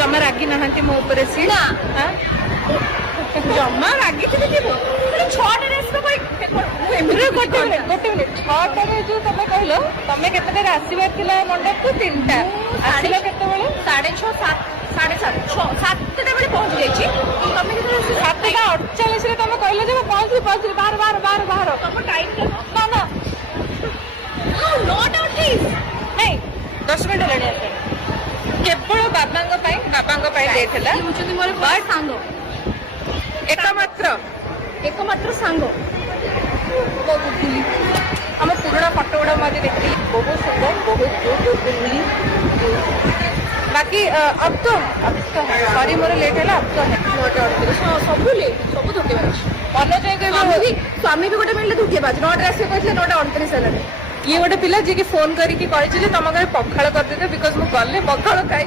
जमा रागी नहांती मो ऊपर सी ना जमा रागी थे जीव 6 आसब गोटे मिनिट 6टारे जो तुम कहल तुम केतटे आसबार थिला मंडप को 3टा आसिल केतेबेले 6:30 7:30 7टा बेले पहुंच जाइए तुम के 7:48 रे तुम कहल जे पहुंच बाहर तुम टाइम ना ना 9:28 नहीं 10 मिनट हेलाणी केवल बाबा देला मोर सांग एकमात्र सांग आम पुराणा फटो गुड़ा मुझे देखी बहुत सुंदर बहुत बाकी अब तो सॉरी मोर लेट है अब तो है 9:38 सब लेट सब धोखेबाज मनोज स्वामी भी गोटे मिले धोखेबाज 9 आसे कहले 9:29 हेलानी ये गोटे पिला जी फोन करके तुम घर पखाड़ करदे बिकज मुझे गले पखाड़ खाई